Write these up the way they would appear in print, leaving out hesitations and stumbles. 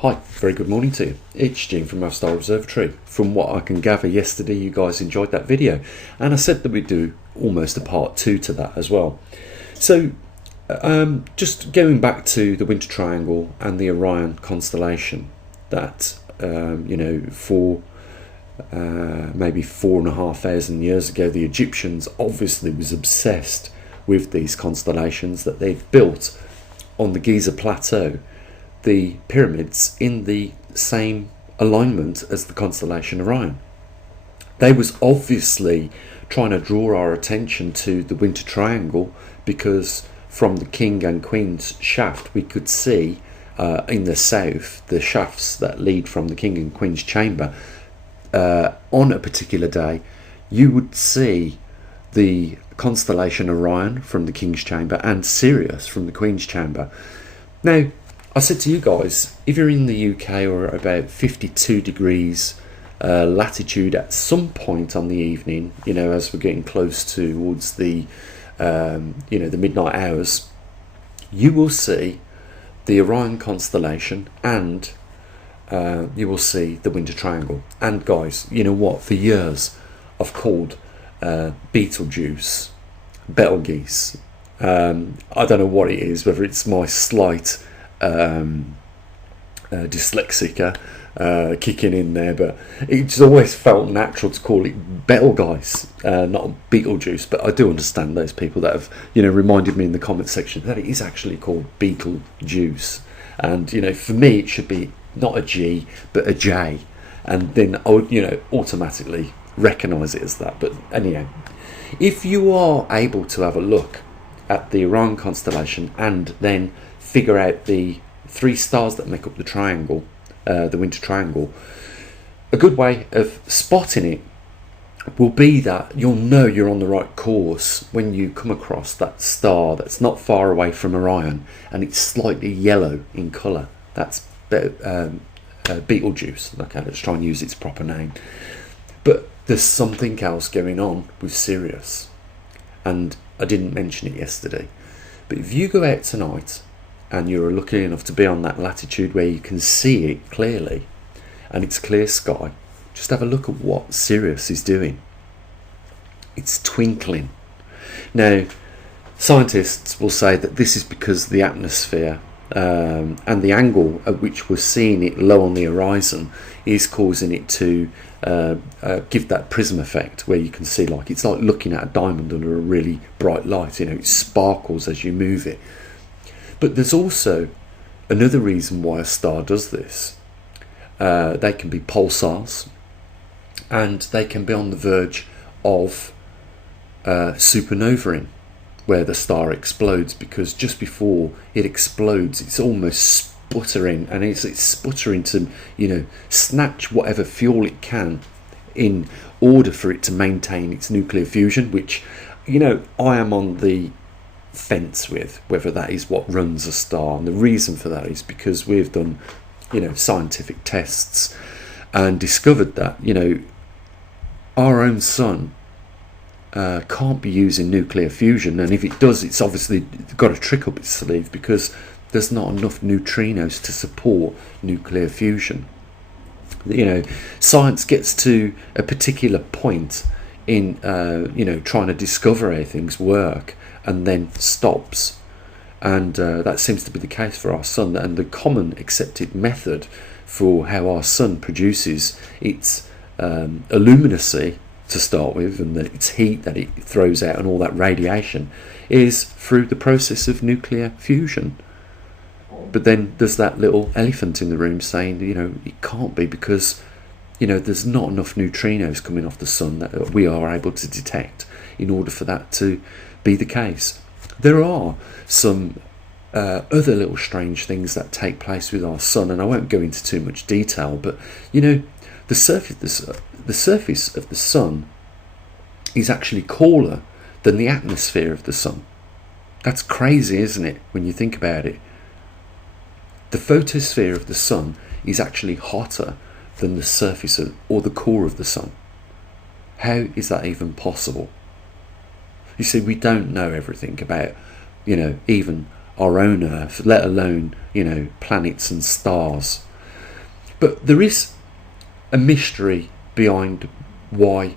Hi, very good morning to you. It's Jim from maverickstar Observatory. From what I can gather yesterday, you guys enjoyed that video, and I said that we'd do almost a part 2 to that as well. So just going back to the Winter Triangle and the Orion constellation, that for maybe 4,500 years ago, the Egyptians obviously was obsessed with these constellations that they'd built on the Giza Plateau, the pyramids in the same alignment as the constellation Orion. They was obviously trying to draw our attention to the Winter Triangle, because from the King and Queen's shaft we could see in the south the shafts that lead from the King and Queen's chamber. On a particular day you would see the constellation Orion from the King's chamber and Sirius from the Queen's chamber. Now, I said to you guys, if you're in the UK or about 52 degrees latitude at some point on the evening, as we're getting close towards the the midnight hours, you will see the Orion constellation and you will see the Winter Triangle. And guys, you know what? For years I've called Betelgeuse Betelgeuse. I don't know what it is, whether it's my slight dyslexica kicking in there, but it just always felt natural to call it Betelgeuse, not Beetlejuice. But I do understand those people that have reminded me in the comment section that it is actually called Beetlejuice, and for me it should be not a G but a J, and then I would automatically recognise it as that. But anyhow, if you are able to have a look at the Orion constellation and then figure out the 3 stars that make up the triangle, the Winter Triangle, a good way of spotting it will be that you'll know you're on the right course when you come across that star that's not far away from Orion and it's slightly yellow in colour. That's Betelgeuse. Okay, let's try and use its proper name. But there's something else going on with Sirius, and I didn't mention it yesterday, but if you go out tonight and you're lucky enough to be on that latitude where you can see it clearly and it's clear sky, just have a look at what Sirius is doing. It's twinkling. Now, scientists will say that this is because the atmosphere and the angle at which we're seeing it low on the horizon is causing it to give that prism effect, where you can see it's like looking at a diamond under a really bright light. It sparkles as you move it. But there's also another reason why a star does this. They can be pulsars, and they can be on the verge of supernovae, where the star explodes, because just before it explodes it's almost sputtering, and it's sputtering to snatch whatever fuel it can in order for it to maintain its nuclear fusion, which I am on the fence with whether that is what runs a star. And the reason for that is because we've done scientific tests and discovered that our own sun can't be using nuclear fusion, and if it does, it's obviously got a trick up its sleeve, because there's not enough neutrinos to support nuclear fusion. Science gets to a particular point in trying to discover how things work, and then stops, and that seems to be the case for our sun. And the common accepted method for how our sun produces its luminosity to start with, and its heat that it throws out and all that radiation, is through the process of nuclear fusion. But then there's that little elephant in the room saying it can't be, because there's not enough neutrinos coming off the sun that we are able to detect in order for that to be the case. There are some other little strange things that take place with our sun, and I won't go into too much detail, but the surface of the sun is actually cooler than the atmosphere of the sun. That's crazy, isn't it, when you think about it? The photosphere of the sun is actually hotter than the surface or the core of the sun. How is that even possible? You see, we don't know everything about, even our own Earth, let alone, planets and stars. But there is a mystery behind why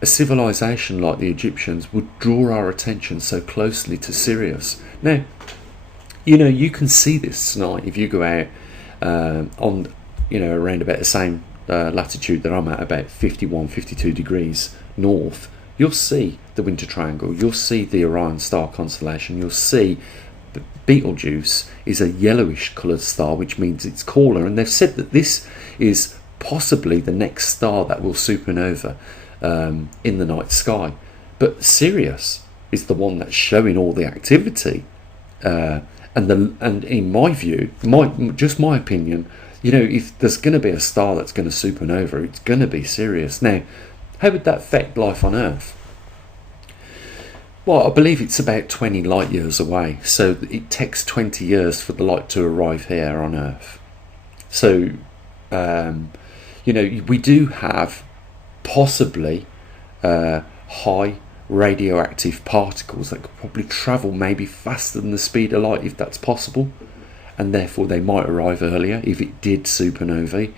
a civilization like the Egyptians would draw our attention so closely to Sirius. Now, you can see this tonight if you go out on, around about the same latitude that I'm at, about 51, 52 degrees north. You'll see the Winter Triangle, you'll see the Orion star constellation, you'll see the Betelgeuse is a yellowish coloured star, which means it's cooler, and they've said that this is possibly the next star that will supernova in the night sky. But Sirius is the one that's showing all the activity, and in my view, my opinion, if there's going to be a star that's going to supernova, it's going to be Sirius. Now, how would that affect life on Earth? Well, I believe it's about 20 light years away, so it takes 20 years for the light to arrive here on Earth. So, we do have possibly high radioactive particles that could probably travel maybe faster than the speed of light, if that's possible, and therefore they might arrive earlier. If it did supernovae,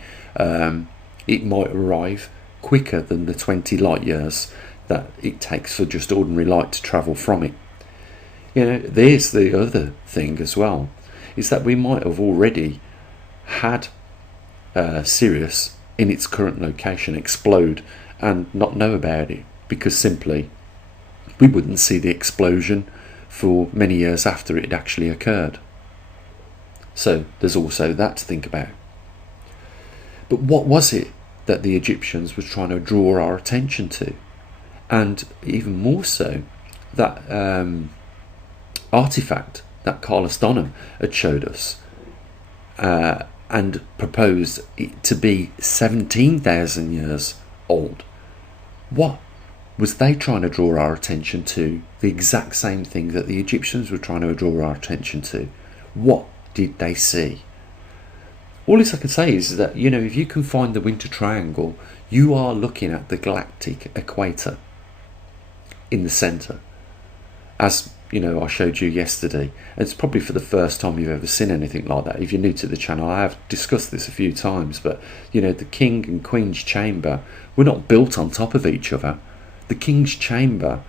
it might arrive quicker than the 20 light years that it takes for just ordinary light to travel from it. There's the other thing as well, is that we might have already had Sirius in its current location explode and not know about it, because simply we wouldn't see the explosion for many years after it actually occurred. So there's also that to think about. But what was it that the Egyptians were trying to draw our attention to? And even more so, that artifact that Carlos Donham had showed us and proposed it to be 17,000 years old. What was they trying to draw our attention to? The exact same thing that the Egyptians were trying to draw our attention to. What did they see? All this I can say is that, if you can find the Winter Triangle, you are looking at the galactic equator in the centre. As I showed you yesterday. And it's probably for the first time you've ever seen anything like that. If you're new to the channel, I have discussed this a few times, but the King and Queen's chamber were not built on top of each other. The King's chamber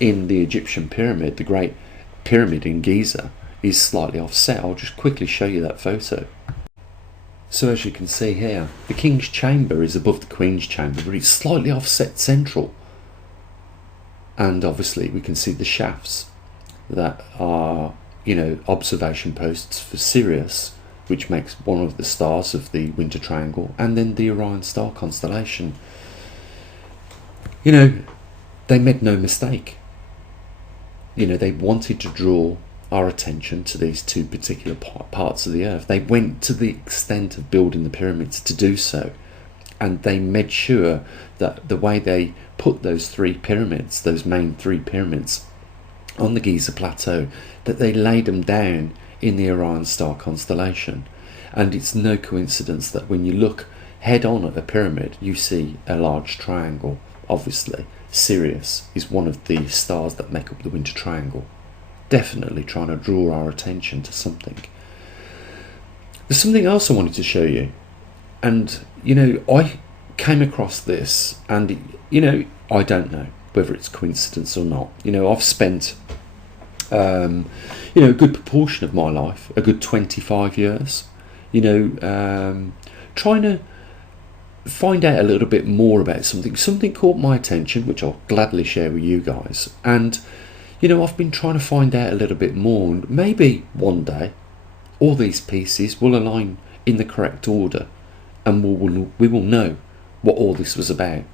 in the Egyptian pyramid, the Great Pyramid in Giza, is slightly offset. I'll just quickly show you that photo. So as you can see here, the King's chamber is above the Queen's chamber, but it's slightly offset central. And obviously we can see the shafts that are, observation posts for Sirius, which makes one of the stars of the Winter Triangle, and then the Orion star constellation. They made no mistake. They wanted to draw our attention to these two particular parts of the Earth. They went to the extent of building the pyramids to do so, and they made sure that the way they put those three pyramids, those main three pyramids on the Giza plateau, that they laid them down in the Orion star constellation. And it's no coincidence that when you look head on at a pyramid, you see a large triangle. Obviously Sirius is one of the stars that make up the Winter Triangle, definitely trying to draw our attention to something. There's something else I wanted to show you, and I came across this, and I don't know whether it's coincidence or not. I've spent a good proportion of my life, a good 25 years, trying to find out a little bit more about something. Something caught my attention, which I'll gladly share with you guys, and I've been trying to find out a little bit more, and maybe one day all these pieces will align in the correct order, and we will know what all this was about.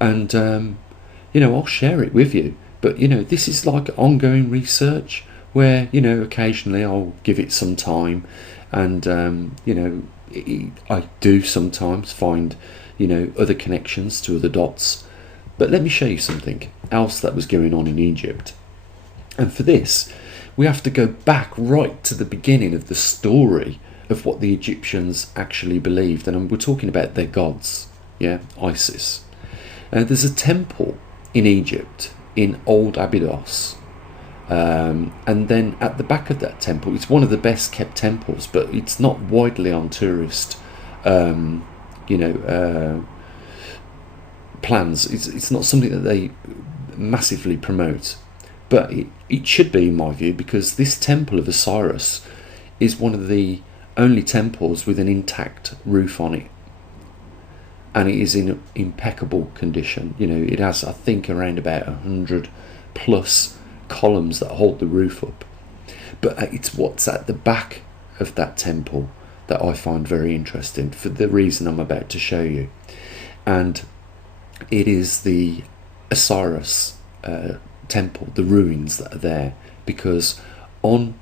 And I'll share it with you. But this is like ongoing research where occasionally I'll give it some time, and I do sometimes find other connections to other dots. But let me show you something else that was going on in Egypt. And for this, we have to go back right to the beginning of the story of what the Egyptians actually believed. And we're talking about their gods, Isis. There's a temple in Egypt, in Old Abydos, And then at the back of that temple, it's one of the best kept temples, but it's not widely on tourist plans. It's not something that they massively promote, but it should be, in my view, because this temple of Osiris is one of the only temples with an intact roof on it, and it is in impeccable condition. It has, I think, around about 100 plus columns that hold the roof up, but it's what's at the back of that temple that I find very interesting, for the reason I'm about to show you. And it is the Osiris temple, the ruins that are there, because on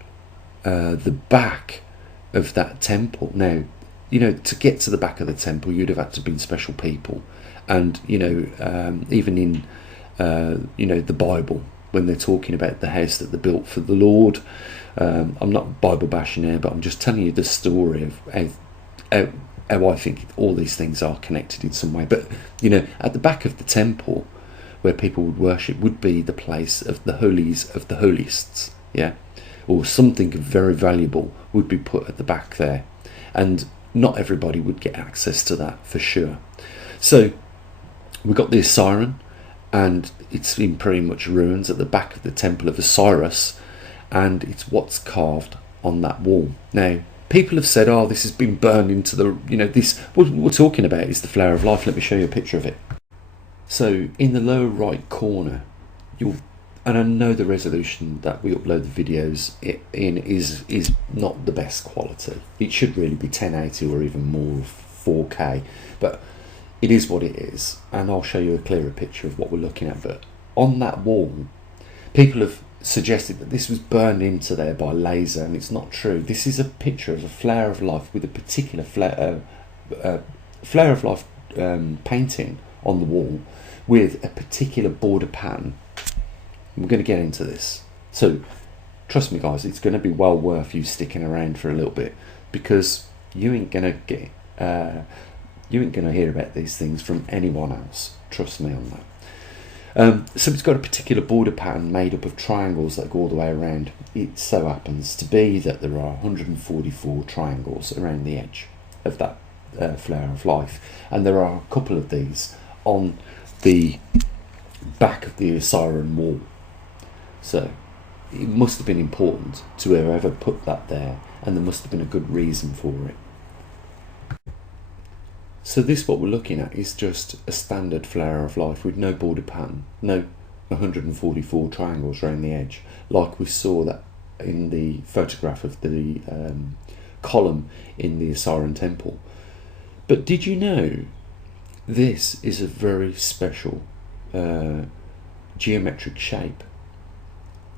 the back of that temple, now, to get to the back of the temple, you'd have had to have been special people. And even in the Bible, when they're talking about the house that they built for the Lord, I'm not Bible bashing here, but I'm just telling you the story of how I think all these things are connected in some way. But at the back of the temple, where people would worship, would be the place of the holies of the holiest, or something very valuable would be put at the back there, and not everybody would get access to that, for sure. So we got the Osiris, and it's in pretty much ruins at the back of the temple of Osiris, and it's what's carved on that wall. Now, people have said, oh, this has been burned into the, this, what we're talking about is the Flower of Life. Let me show you a picture of it. So in the lower right corner, and I know the resolution that we upload the videos in is not the best quality. It should really be 1080 or even more, 4K, but it is what it is, and I'll show you a clearer picture of what we're looking at. But on that wall, people have suggested that this was burned into there by laser, and it's not true. This is a picture of a Flower of Life with a particular Flower of Life painting on the wall with a particular border pattern. We're going to get into this, so trust me guys, it's going to be well worth you sticking around for a little bit, because you ain't going to hear about these things from anyone else, trust me on that. So it's got a particular border pattern made up of triangles that go all the way around. It so happens to be that there are 144 triangles around the edge of that Flower of Life, and there are a couple of these on the back of the Osiris wall. So it must have been important to whoever put that there, and there must have been a good reason for it. So this, what we're looking at, is just a standard Flower of Life with no border pattern, no 144 triangles around the edge, like we saw that in the photograph of the column in the Osiris temple. But did you know this is a very special geometric shape,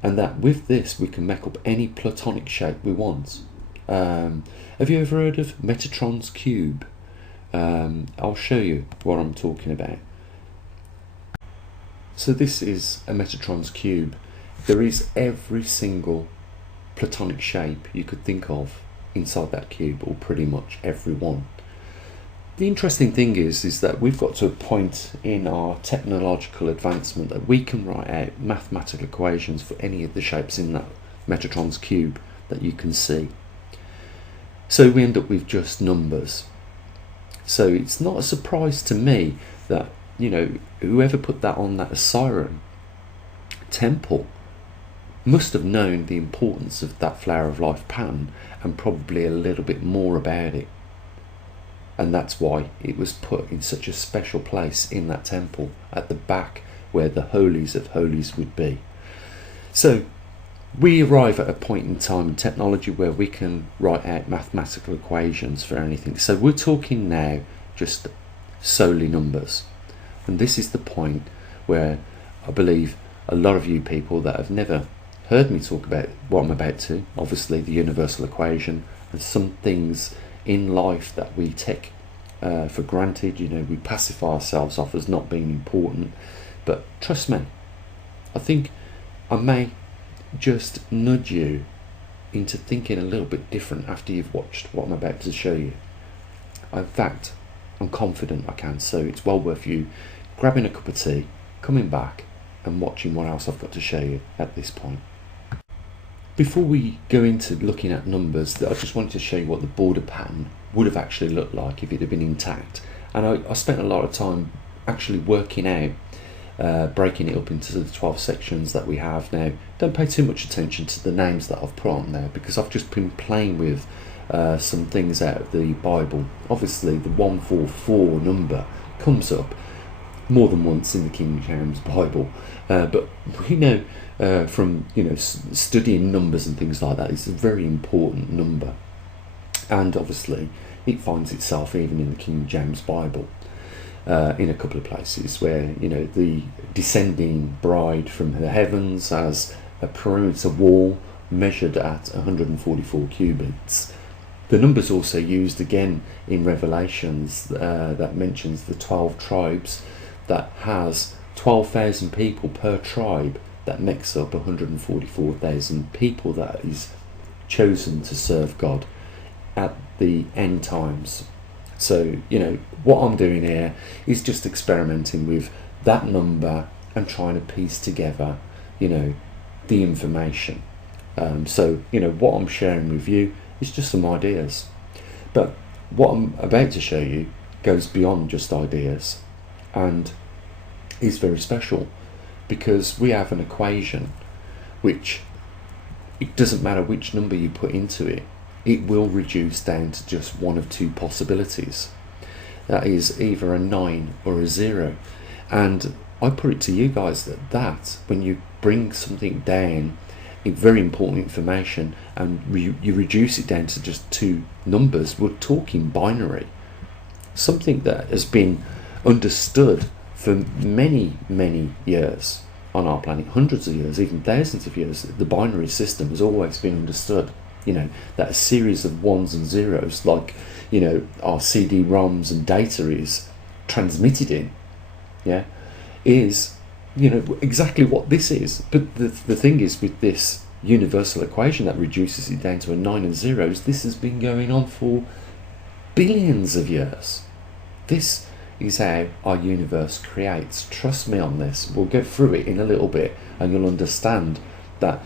and that with this we can make up any platonic shape we want? Have you ever heard of Metatron's cube? I'll show you what I'm talking about. So this is a Metatron's cube. There is every single platonic shape you could think of inside that cube, or pretty much every one. The interesting thing is that we've got to a point in our technological advancement that we can write out mathematical equations for any of the shapes in that Metatron's cube that you can see. So we end up with just numbers. So it's not a surprise to me that, whoever put that on that Osiris temple must have known the importance of that Flower of Life pattern, and probably a little bit more about it. And that's why it was put in such a special place in that temple at the back, where the holies of holies would be. So we arrive at a point in time in technology where we can write out mathematical equations for anything. So we're talking now just solely numbers. And this is the point where I believe a lot of you people that have never heard me talk about what I'm about to, obviously the universal equation, and some things in life that we take for granted, we pacify ourselves off as not being important. But trust me, I think I may just nudge you into thinking a little bit different after you've watched what I'm about to show you. In fact, I'm confident I can, so it's well worth you grabbing a cup of tea, coming back and watching what else I've got to show you at this point. Before we go into looking at numbers, I just wanted to show you what the border pattern would have actually looked like if it had been intact. And I spent a lot of time actually working out, breaking it up into the 12 sections that we have now. Don't pay too much attention to the names that I've put on there, because I've just been playing with some things out of the Bible. Obviously the 144 number comes up more than once in the King James Bible, but we know from studying numbers and things like that, it's a very important number, and obviously it finds itself even in the King James Bible in a couple of places where the descending bride from the heavens has a perimeter wall measured at 144 cubits. The number's also used again in Revelations that mentions the 12 tribes, that has 12,000 people per tribe. That makes up 144,000 people that is chosen to serve God at the end times. So what I'm doing here is just experimenting with that number and trying to piece together the information. So what I'm sharing with you is just some ideas, but what I'm about to show you goes beyond just ideas and is very special, because we have an equation which, it doesn't matter which number you put into it, it will reduce down to just one of two possibilities. That is either a 9 or a 0. And I put it to you guys that when you bring something down in very important information and you reduce it down to just two numbers, we're talking binary. Something that has been understood for many, many years on our planet, hundreds of years, even thousands of years. The binary system has always been understood. That a series of ones and zeros, like our CD-ROMs and data is transmitted in, is exactly what this is. But the thing is, with this universal equation that reduces it down to a 9 and zeros, this has been going on for billions of years. This is how our universe creates. Trust me on this. We'll go through it in a little bit and you'll understand that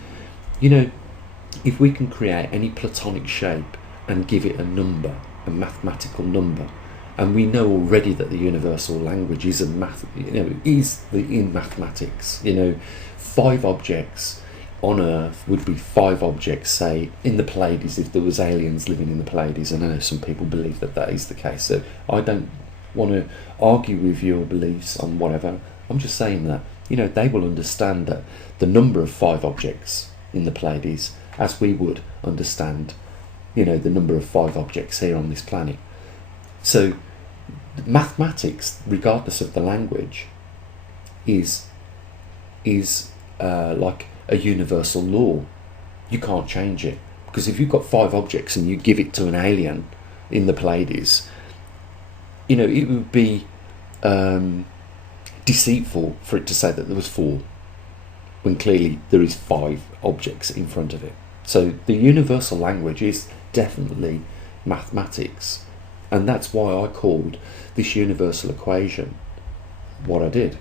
if we can create any platonic shape and give it a number, a mathematical number, and we know already that the universal language is in mathematics. 5 objects on Earth would be 5 objects, say, in the Pleiades, if there was aliens living in the Pleiades. And I know some people believe that is the case, so I don't want to argue with your beliefs on whatever. I'm just saying that they will understand that the number of 5 objects in the Pleiades as we would understand the number of 5 objects here on this planet. So mathematics, regardless of the language, is like a universal law. You can't change it, because if you've got 5 objects and you give it to an alien in the Pleiades, it would be deceitful for it to say that there was 4 when clearly there is 5 objects in front of it. So the universal language is definitely mathematics, and that's why I called this universal equation what I did,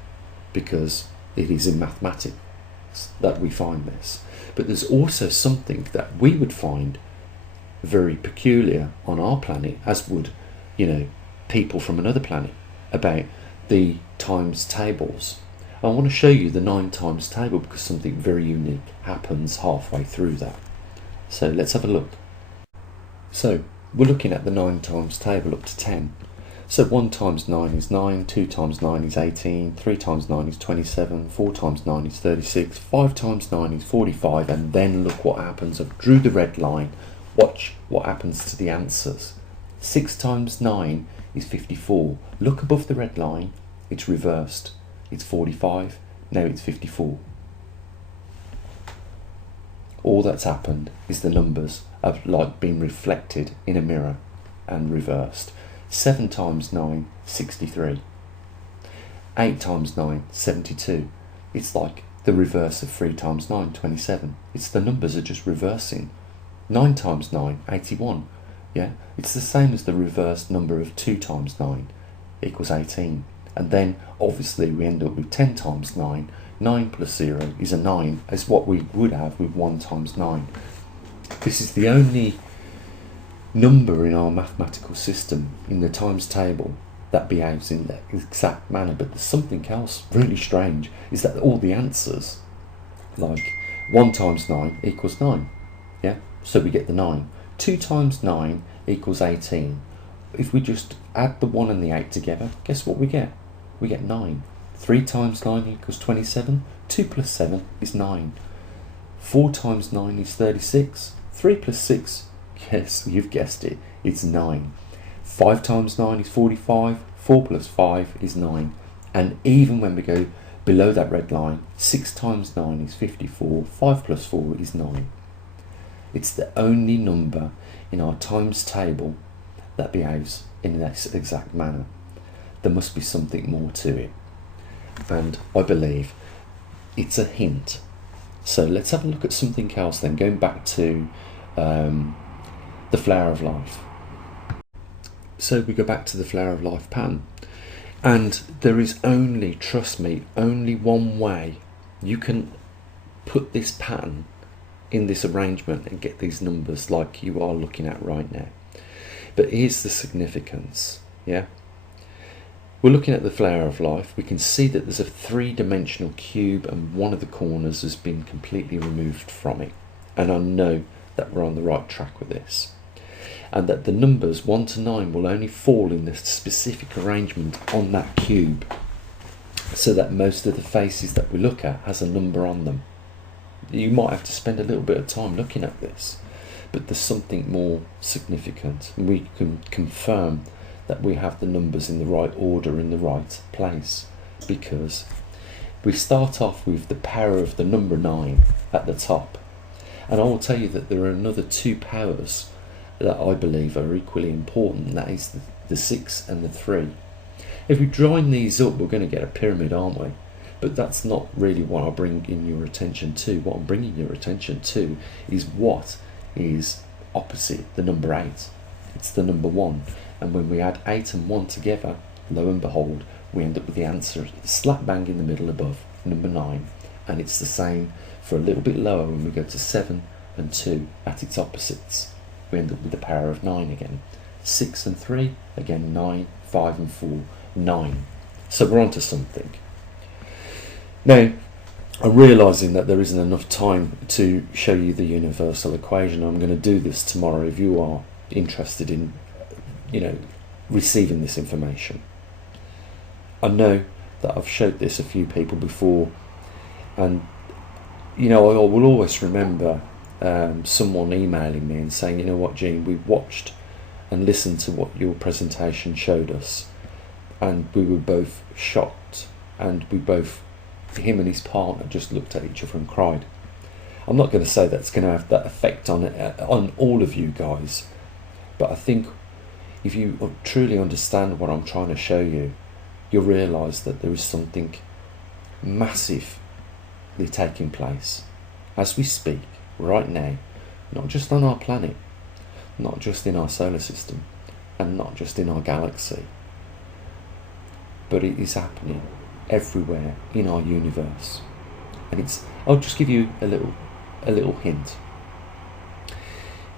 because it is in mathematics that we find this. But there's also something that we would find very peculiar on our planet, as would people from another planet, about the times tables. I want to show you the 9 times table because something very unique happens halfway through that. So let's have a look. So we're looking at the 9 times table up to 10. So 1 times 9 is 9, 2 times 9 is 18, 3 times 9 is 27, 4 times 9 is 36, 5 times 9 is 45, and then look what happens. I've drew the red line. Watch what happens to the answers. 6 times 9 is 54. Look above the red line, it's reversed. It's 45, now it's 54. All that's happened is the numbers have like been reflected in a mirror and reversed. 7 times 9, 63. 8 times 9, 72. It's like the reverse of 3 times 9, 27. It's the numbers are just reversing. 9 times 9, 81. Yeah, it's the same as the reversed number of 2 times 9 equals 18. And then obviously we end up with 10 times 9, 9 plus 0 is a 9, as what we would have with 1 times 9. This is the only number in our mathematical system, in the times table, that behaves in that exact manner. But there's something else really strange, is that all the answers, like 1 times 9 equals 9, yeah, so we get the 9. 2 times 9 equals 18. If we just add the 1 and the 8 together, guess what we get? We get 9. 3 times 9 equals 27. 2 plus 7 is 9. 4 times 9 is 36. 3 plus 6, yes, you've guessed it, it's 9. 5 times 9 is 45. 4 plus 5 is 9. And even when we go below that red line, 6 times 9 is 54. 5 plus 4 is 9. It's the only number in our times table that behaves in this exact manner. There must be something more to it, and I believe it's a hint. So let's have a look at something else then, going back to the flower of life. So we go back to the flower of life pattern, and there is only, trust me, only one way you can put this pattern in this arrangement and get these numbers like you are looking at right now. But here's the significance, yeah? We're looking at the flower of life. We can see that there's a 3-dimensional cube and one of the corners has been completely removed from it. And I know that we're on the right track with this. And that the numbers 1 to 9 will only fall in this specific arrangement on that cube, so that most of the faces that we look at has a number on them. You might have to spend a little bit of time looking at this, but there's something more significant. We can confirm that we have the numbers in the right order, in the right place, because we start off with the power of the number 9 at the top. And I will tell you that there are another 2 powers that I believe are equally important, and that is the 6 and the 3. If we join these up, we're going to get a pyramid, aren't we? But that's not really what I bring in your attention to. What I'm bringing your attention to is what is opposite the number 8. It's the number 1. And when we add 8 and 1 together, lo and behold, we end up with the answer slap bang in the middle above, number 9. And it's the same for a little bit lower when we go to 7 and 2 at its opposites. We end up with the power of 9 again. 6 and 3, again 9, 5 and 4, 9. So we're onto something. Now, I'm realising that there isn't enough time to show you the universal equation. I'm going to do this tomorrow if you are interested in, receiving this information. I know that I've showed this a few people before, and I will always remember someone emailing me and saying, you know what, Gene, we watched and listened to what your presentation showed us, and we were both shocked, and him and his partner just looked at each other and cried. I'm not going to say that's going to have that effect on all of you guys, but I think if you truly understand what I'm trying to show you, you'll realise that there is something massively taking place as we speak right now, not just on our planet, not just in our solar system, and not just in our galaxy, but it is happening everywhere in our universe. And I'll just give you a little hint.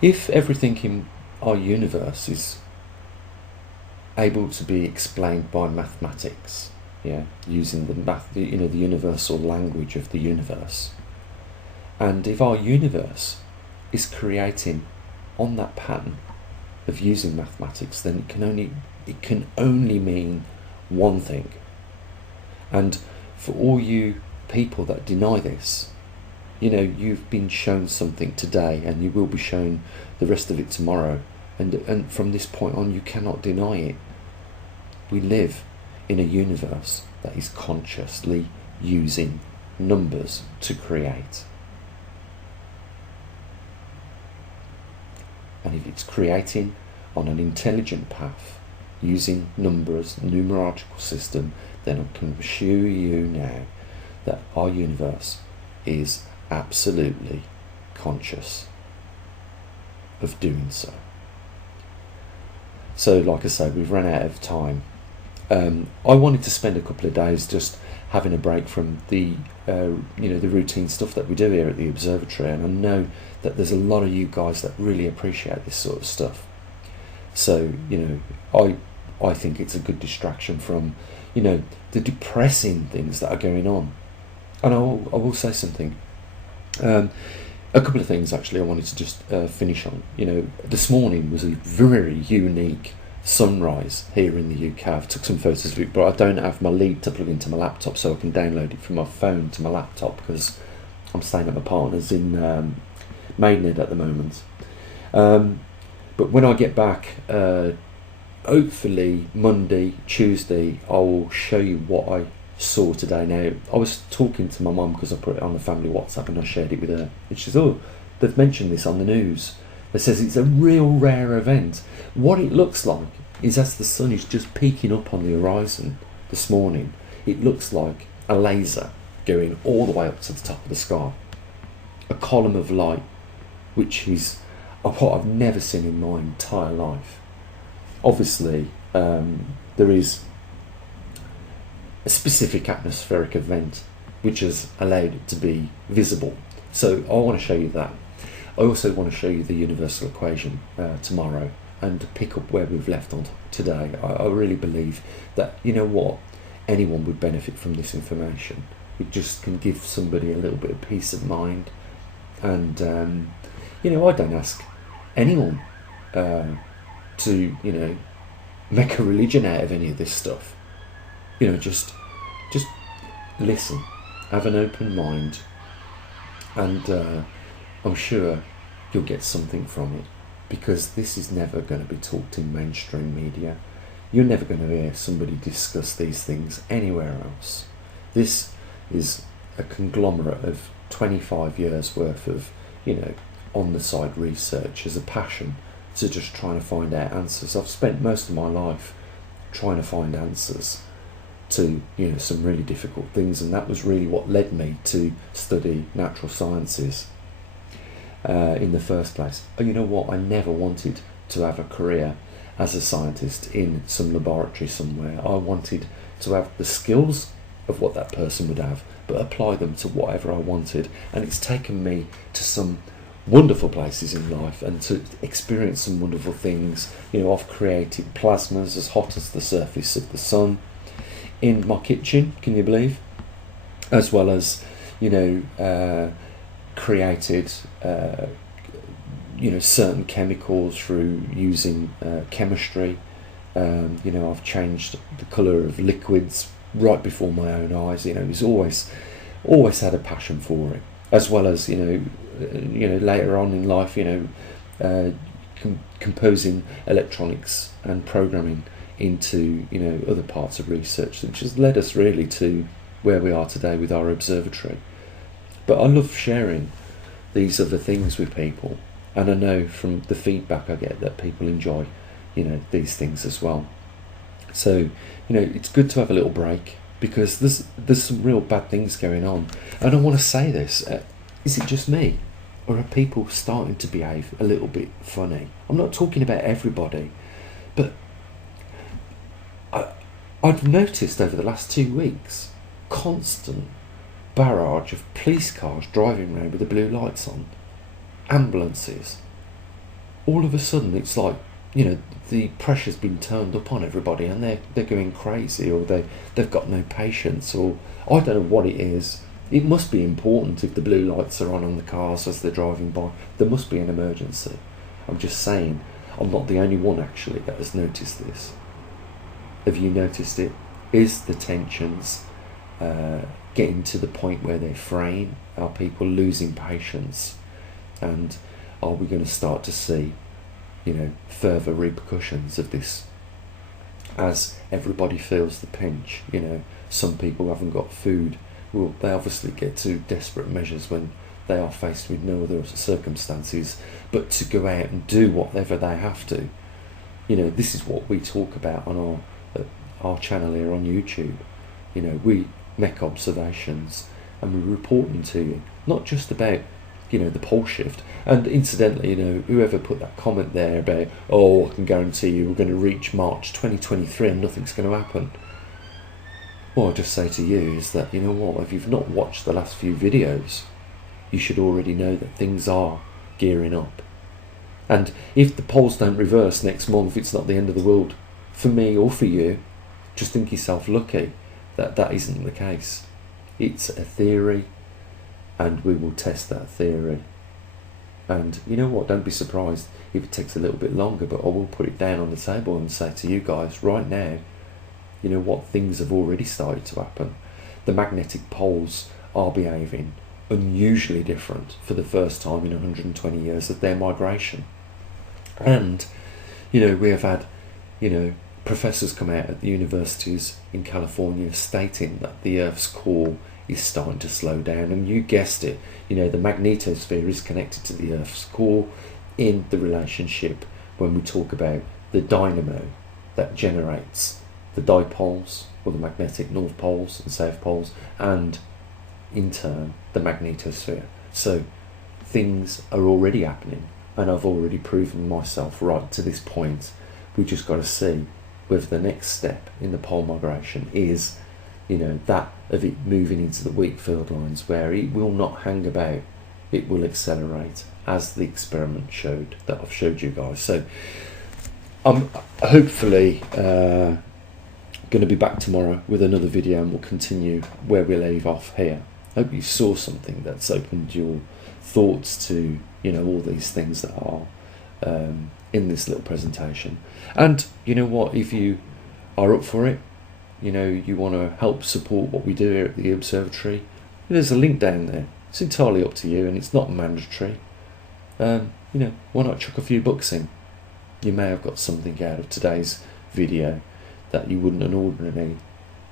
If everything in our universe is able to be explained by mathematics, using the universal language of the universe, and if our universe is creating on that pattern of using mathematics, then it can only mean one thing. And for all you people that deny this, you've been shown something today, and you will be shown the rest of it tomorrow, and from this point on you cannot deny it. We live in a universe that is consciously using numbers to create. And if it's creating on an intelligent path using numbers, numerological system, then I can assure you now that our universe is absolutely conscious of doing so. So like I say, we've run out of time. I wanted to spend a couple of days just having a break from the the routine stuff that we do here at the observatory, and I know that there's a lot of you guys that really appreciate this sort of stuff. So I think it's a good distraction from the depressing things that are going on. And I will say something. A couple of things actually I wanted to just finish on. This morning was a very unique sunrise here in the UK. I've took some photos of it, but I don't have my lead to plug into my laptop, so I can download it from my phone to my laptop because I'm staying at my partner's in Maidenhead at the moment. But when I get back, hopefully Monday, Tuesday, I'll show you what I saw today. Now, I was talking to my mum because I put it on the family WhatsApp and I shared it with her, and she says, "Oh, they've mentioned this on the news. It says it's a real rare event." What it looks like is, as the sun is just peeking up on the horizon this morning, it looks like a laser going all the way up to the top of the sky. A column of light, which is what I've never seen in my entire life. Obviously, there is a specific atmospheric event which has allowed it to be visible. So I want to show you that. I also want to show you the universal equation tomorrow, and pick up where we've left on today. I really believe that, anyone would benefit from this information. It just can give somebody a little bit of peace of mind. And, I don't ask anyone to, make a religion out of any of this stuff. Just listen, have an open mind, and I'm sure you'll get something from it, because this is never going to be talked in mainstream media. You're never going to hear somebody discuss these things anywhere else. This is a conglomerate of 25 years worth of, on the side research as a passion to just trying to find out answers. I've spent most of my life trying to find answers to some really difficult things, and that was really what led me to study natural sciences in the first place. And you know what, I never wanted to have a career as a scientist in some laboratory somewhere. I wanted to have the skills of what that person would have, but apply them to whatever I wanted. And it's taken me to some wonderful places in life and to experience some wonderful things. I've created plasmas as hot as the surface of the sun in my kitchen, can you believe? As well as, created, certain chemicals through using chemistry. I've changed the colour of liquids right before my own eyes. It's always had a passion for it, as well as later on in life, composing electronics and programming into other parts of research, which has led us really to where we are today with our observatory. But I love sharing these other things with people, and I know from the feedback I get that people enjoy these things as well. So it's good to have a little break, because there's some real bad things going on. And I want to say this, is it just me, or are people starting to behave a little bit funny? I'm not talking about everybody, but I've noticed over the last 2 weeks constant barrage of police cars driving around with the blue lights on, ambulances. All of a sudden it's like the pressure's been turned up on everybody, and they're going crazy, or they've got no patience, or I don't know what it is. It must be important if the blue lights are on the cars as they're driving by. There must be an emergency. I'm just saying, I'm not the only one actually that has noticed this. Have you noticed it? Is the tensions getting to the point where they're fraying? Are people losing patience? And are we going to start to see further repercussions of this as everybody feels the pinch? Some people haven't got food. Well, they obviously get to desperate measures when they are faced with no other circumstances but to go out and do whatever they have to. This is what we talk about on our channel here on YouTube. We make observations and we report them to you, not just about the pole shift. And incidentally, whoever put that comment there about, I can guarantee you we're going to reach March 2023 and nothing's going to happen. what I'll just say to you is that, you know what, if you've not watched the last few videos, you should already know that things are gearing up. And if the poles don't reverse next month, it's not the end of the world for me or for you. Just think yourself lucky that that isn't the case. It's a theory, and we will test that theory. And you know what, don't be surprised if it takes a little bit longer, but I will put it down on the table and say to you guys right now, you know what, things have already started to happen. The magnetic poles are behaving unusually different for the first time in 120 years of their migration. And, you know, we have had, you know, professors come out at the universities in California stating that the Earth's core is starting to slow down. And you guessed it, you know, the magnetosphere is connected to the Earth's core in the relationship when we talk about the dynamo that generates the dipoles, or the magnetic north poles and south poles, and in turn the magnetosphere. So things are already happening, and I've already proven myself right to this point. We just got to see whether the next step in the pole migration is, you know, that of it moving into the wheat field lines, where it will not hang about, it will accelerate, as the experiment showed that I've showed you guys. So I'm hopefully going to be back tomorrow with another video, and we'll continue where we leave off here. Hope you saw something that's opened your thoughts to, you know, all these things that are in this little presentation. And you know what, if you are up for it, you know, you want to help support what we do here at the observatory, there's a link down there. It's entirely up to you, and it's not mandatory. You know, why not chuck a few bucks in? You may have got something out of today's video that you wouldn't have ordinarily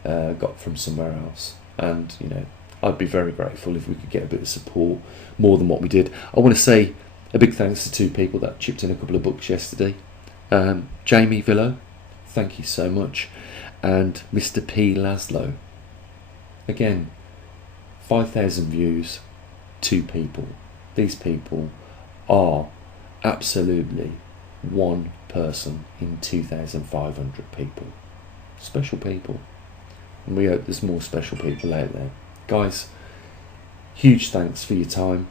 got from somewhere else. And you know, I'd be very grateful if we could get a bit of support, more than what we did. I want to say a big thanks to two people that chipped in a couple of bucks yesterday. Jamie Villo, thank you so much, and Mr. P. Laszlo. Again, 5,000 views, 2 people. These people are absolutely one person in 2,500 people. Special people. And we hope there's more special people out there. Guys, huge thanks for your time.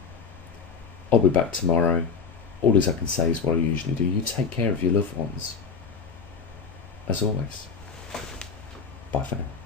I'll be back tomorrow. All as I can say is what I usually do. You take care of your loved ones. As always. Bye for now.